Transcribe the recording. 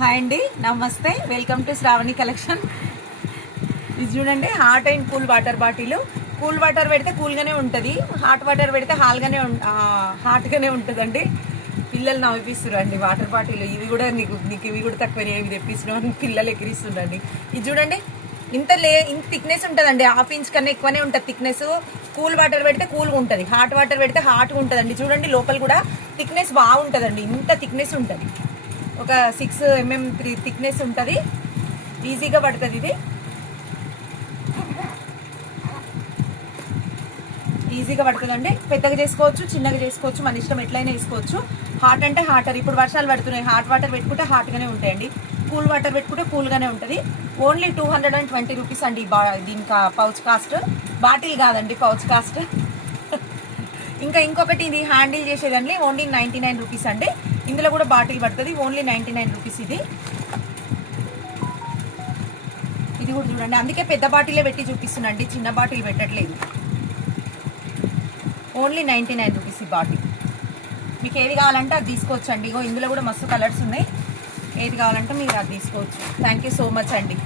Hi అండి, నమస్తే. Welcome to Shravani collection. ఇది చూడండి, hot and cool water bottle. Cool water పెడితే కూల్గానే ఉంటుంది, హాట్ వాటర్ పెడితే హాట్గానే ఉంటుందండి. పిల్లలు నవ్విపిస్తురండి వాటర్ బాటిల్. ఇవి కూడా నీకు ఇవి కూడా తక్కువనే, ఇవి తెప్పిస్తున్నాం అని పిల్లలు ఎక్కిరిస్తుండండి. ఇది చూడండి, ఇంత థిక్నెస్ ఉంటుందండి. 1/2 ఇంచ్ కన్నా ఎక్కువనే ఉంటుంది థిక్నెస్. కూల్ వాటర్ పెడితే కూల్గా ఉంటుంది, హాట్ వాటర్ పెడితే హాట్గా ఉంటుందండి. చూడండి, లోపల కూడా థిక్నెస్ బాగుంటుందండి. ఇంత థిక్నెస్ ఉంటుంది, ఒక 6 mm థిక్నెస్ ఉంటుంది. ఈజీగా పడుతుంది. ఇది ఈజీగా పడుతుందండి. పెద్దగా చేసుకోవచ్చు, చిన్నగా చేసుకోవచ్చు, మన ఇష్టం ఎట్లయినా వేసుకోవచ్చు. హాట్ అంటే హాటర్. ఇప్పుడు వర్షాలు పడుతున్నాయి, హాట్ వాటర్ పెట్టుకుంటే హాట్గానే ఉంటాయండి, కూల్ వాటర్ పెట్టుకుంటే కూల్గానే ఉంటుంది. ఓన్లీ 220 రూపీస్ అండి దీనికి పౌచ్ కాస్ట్. బాటిల్ కాదండి, పౌచ్ కాస్ట్. ఇంకా ఇంకొకటి, ఇది హ్యాండిల్ చేసేదండి, ఓన్లీ 99 రూపీస్ అండి. ఇందులో కూడా బాటిల్ పడుతుంది, ఓన్లీ 99 రూపీస్. ఇది కూడా చూడండి, అందుకే పెద్ద బాటిలే పెట్టి చూపిస్తున్నాండి, చిన్న బాటిల్ పెట్టట్లేదు. ఓన్లీ 99 రూపీస్ ఈ బాటిల్. మీకు ఏది కావాలంటే అది తీసుకోవచ్చండి. ఇందులో కూడా మస్తు కలర్స్ ఉన్నాయి, ఏది కావాలంటే మీరు అది తీసుకోవచ్చు. థ్యాంక్ యూ సో మచ్ అండి.